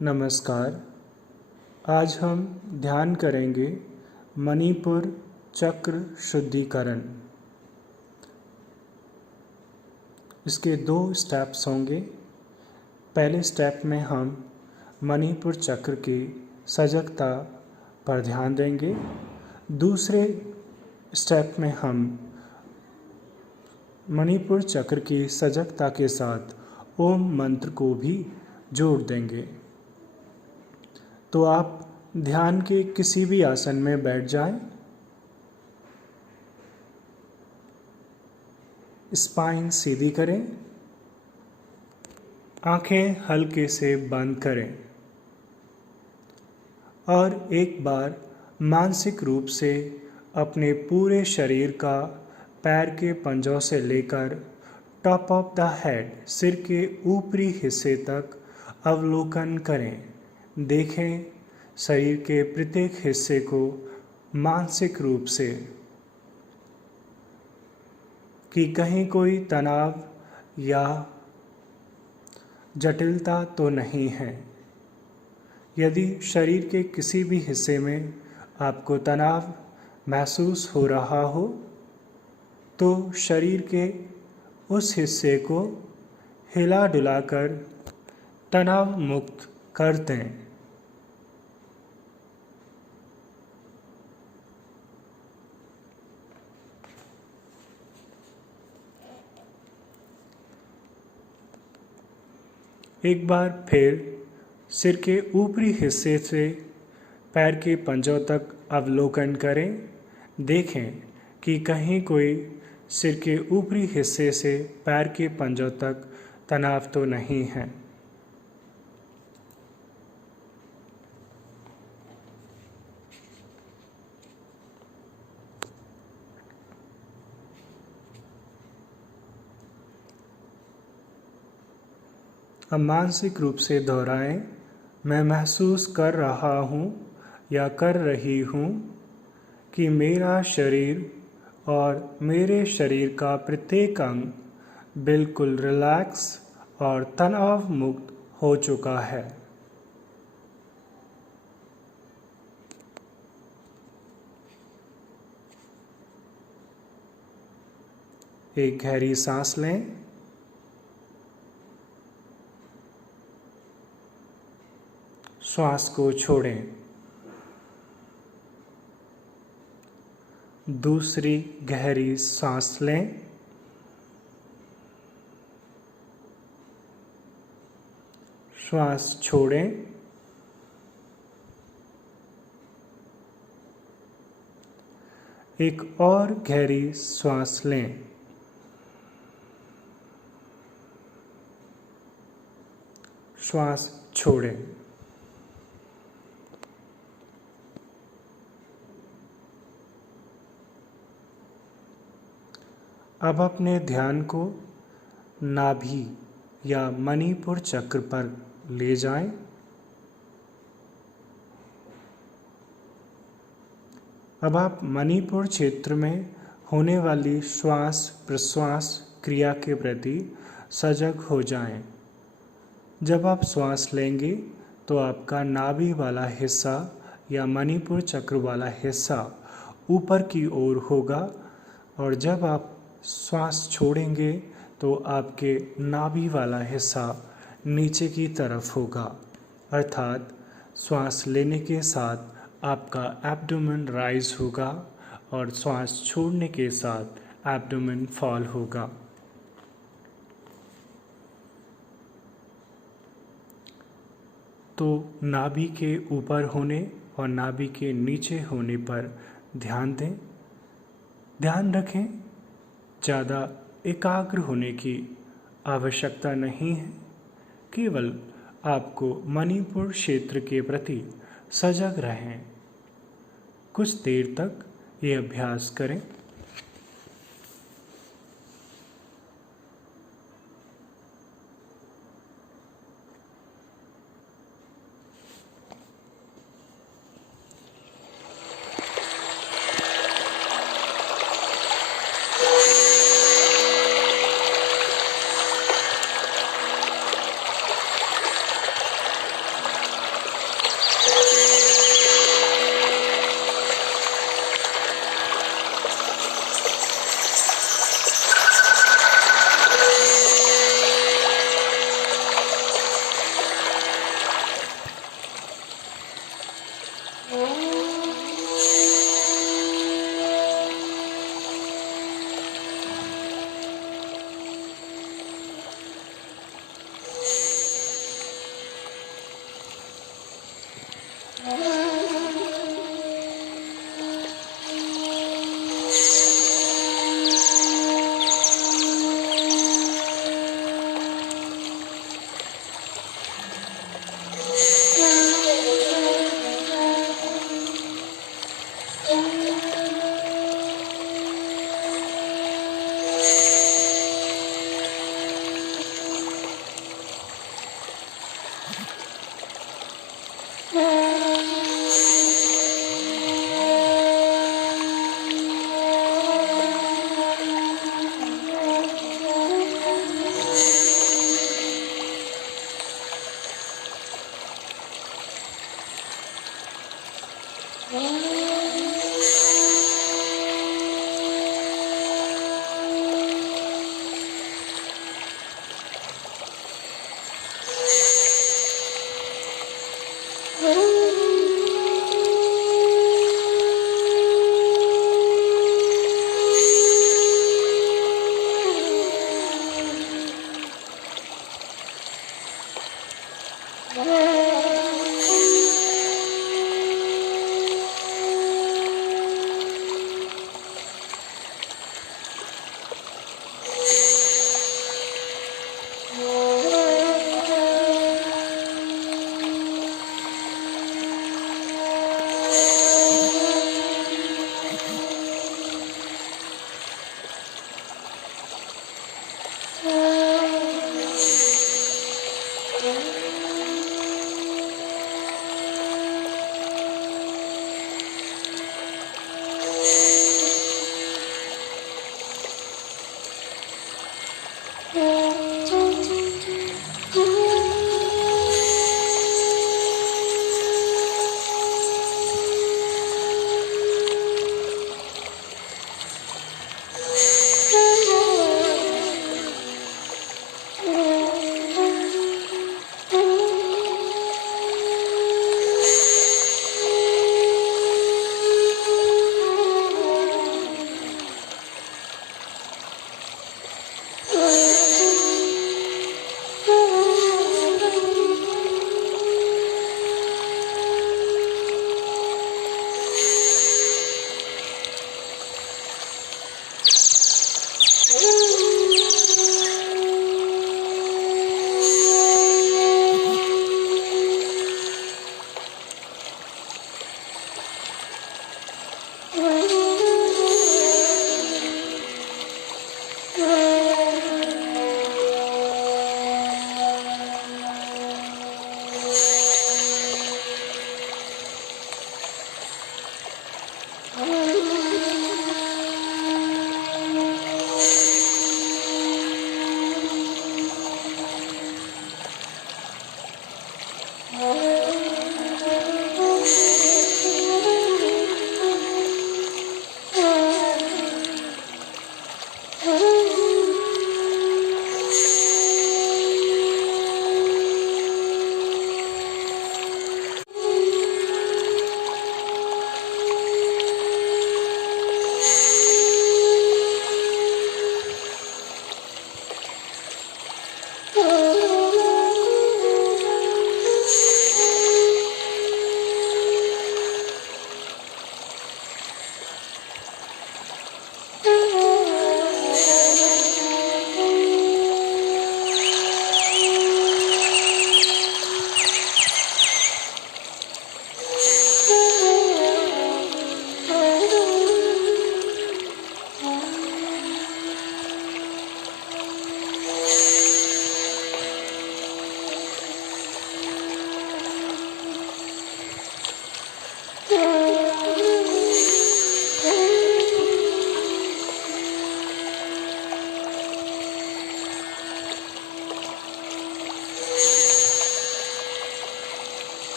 नमस्कार। आज हम ध्यान करेंगे मणिपुर चक्र शुद्धिकरण। इसके 2 स्टेप्स होंगे। पहले स्टेप में हम मणिपुर चक्र की सजगता पर ध्यान देंगे। दूसरे स्टेप में हम मणिपुर चक्र की सजगता के साथ ओम मंत्र को भी जोड़ देंगे। तो आप ध्यान के किसी भी आसन में बैठ जाएं। स्पाइन सीधी करें, आंखें हल्के से बंद करें और एक बार मानसिक रूप से अपने पूरे शरीर का पैर के पंजों से लेकर टॉप ऑफ द हेड, सिर के ऊपरी हिस्से तक अवलोकन करें। देखें शरीर के प्रत्येक हिस्से को मानसिक रूप से कि कहीं कोई तनाव या जटिलता तो नहीं है। यदि शरीर के किसी भी हिस्से में आपको तनाव महसूस हो रहा हो तो शरीर के उस हिस्से को हिला डुलाकर तनाव मुक्त कर दें। एक बार फिर सिर के ऊपरी हिस्से से पैर के पंजों तक अवलोकन करें। देखें कि कहीं कोई सिर के ऊपरी हिस्से से पैर के पंजों तक तनाव तो नहीं है। अब मानसिक रूप से दोहराएं, मैं महसूस कर रहा हूँ या कर रही हूँ कि मेरा शरीर और मेरे शरीर का प्रत्येक अंग बिल्कुल रिलैक्स और तनाव मुक्त हो चुका है। एक गहरी सांस लें। श्वास को छोड़ें। दूसरी गहरी सांस लें। श्वास छोड़ें। एक और गहरी श्वास लें। श्वास छोड़ें। अब अपने ध्यान को नाभि या मणिपुर चक्र पर ले जाएं। अब आप मणिपुर क्षेत्र में होने वाली श्वास प्रश्वास क्रिया के प्रति सजग हो जाएं। जब आप श्वास लेंगे तो आपका नाभि वाला हिस्सा या मणिपुर चक्र वाला हिस्सा ऊपर की ओर होगा और जब आप श्वास छोड़ेंगे तो आपके नाभि वाला हिस्सा नीचे की तरफ होगा। अर्थात श्वास लेने के साथ आपका एब्डोमेन राइज होगा और श्वास छोड़ने के साथ एब्डोमेन फॉल होगा। तो नाभि के ऊपर होने और नाभि के नीचे होने पर ध्यान दें। ध्यान रखें, ज़्यादा एकाग्र होने की आवश्यकता नहीं है। केवल आपको मणिपुर क्षेत्र के प्रति सजग रहें। कुछ देर तक ये अभ्यास करें।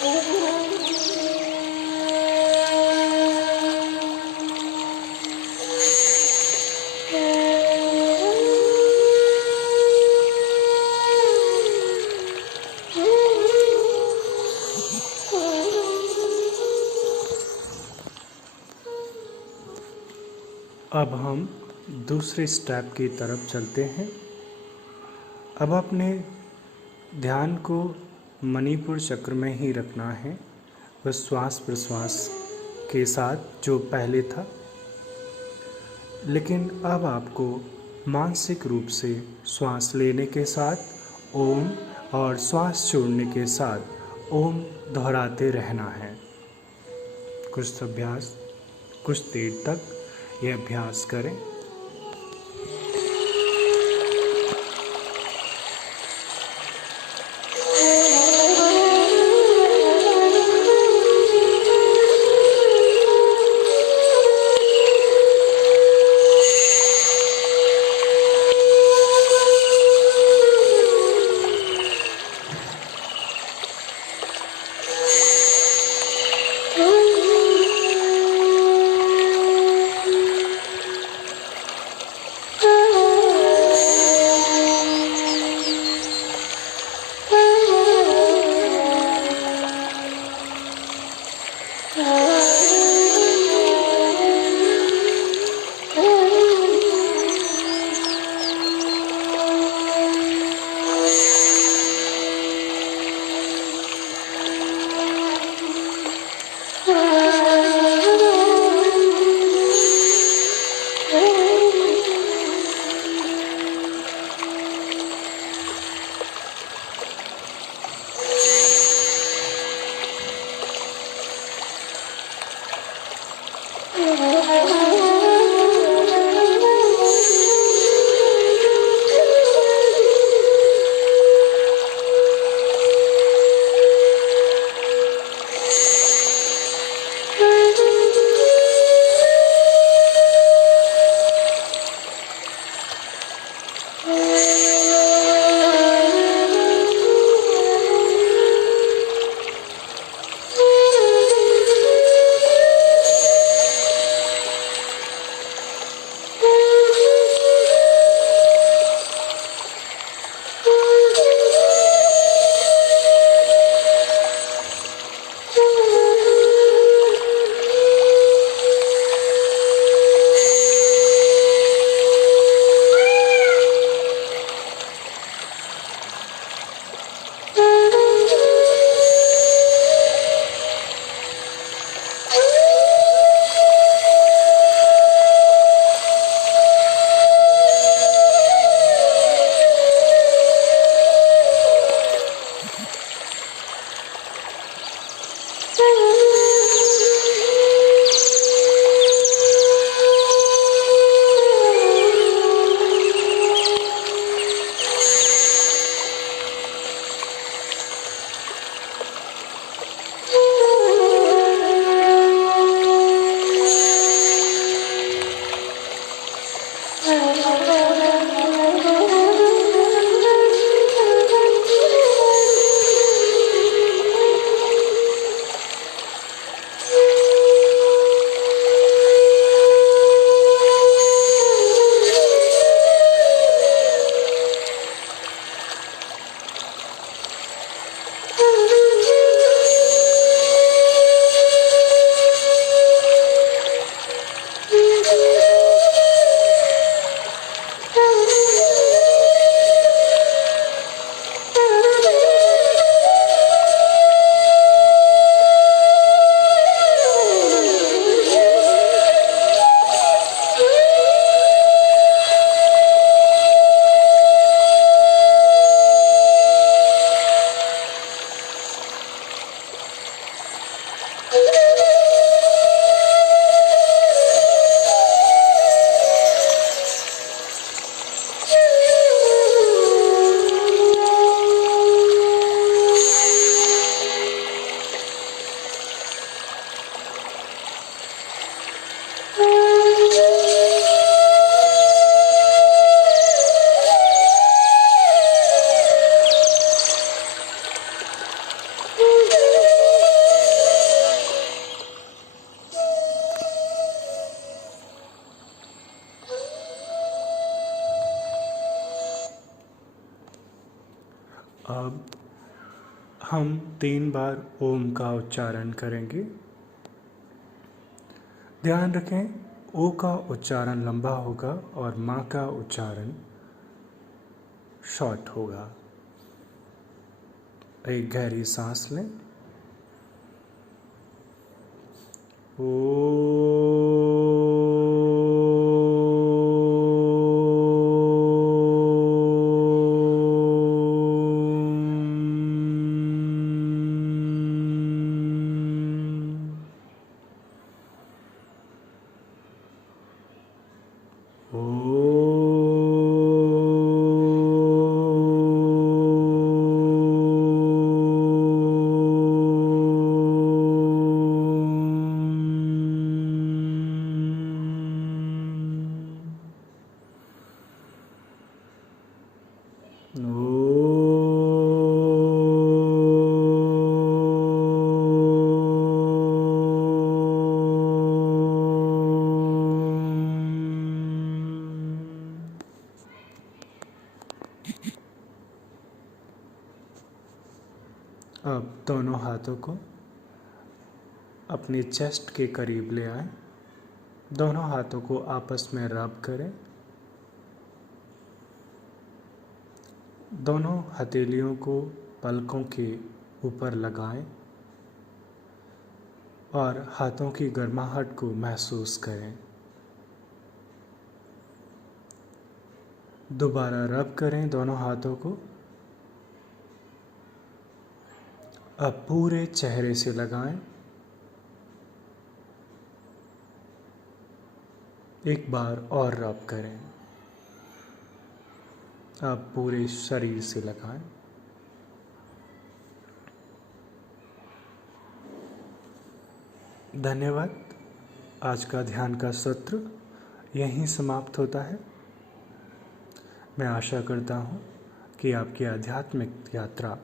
अब हम दूसरे स्टेप की तरफ चलते हैं। अब अपने ध्यान को मणिपुर चक्र में ही रखना है, उस श्वास प्रश्वास के साथ जो पहले था। लेकिन अब आपको मानसिक रूप से श्वास लेने के साथ ओम और श्वास छोड़ने के साथ ओम दोहराते रहना है। कुछ देर तक यह अभ्यास करें। हम 3 बार ओम का उच्चारण करेंगे। ध्यान रखें, ओ का उच्चारण लंबा होगा और माँ का उच्चारण शॉर्ट होगा। एक गहरी सांस लें। अब दोनों हाथों को अपने चेस्ट के करीब ले आएं। दोनों हाथों को आपस में रब करें। दोनों हथेलियों को पलकों के ऊपर लगाएं और हाथों की गर्माहट को महसूस करें। दोबारा रब करें दोनों हाथों को। अब पूरे चेहरे से लगाएं। एक बार और रब करें। अब पूरे शरीर से लगाएं। धन्यवाद। आज का ध्यान का सत्र यहीं समाप्त होता है। मैं आशा करता हूँ कि आपकी आध्यात्मिक यात्रा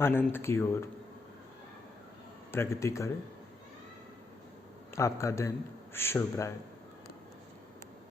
अनंत की ओर प्रगति करे। आपका दिन शुभ रहे।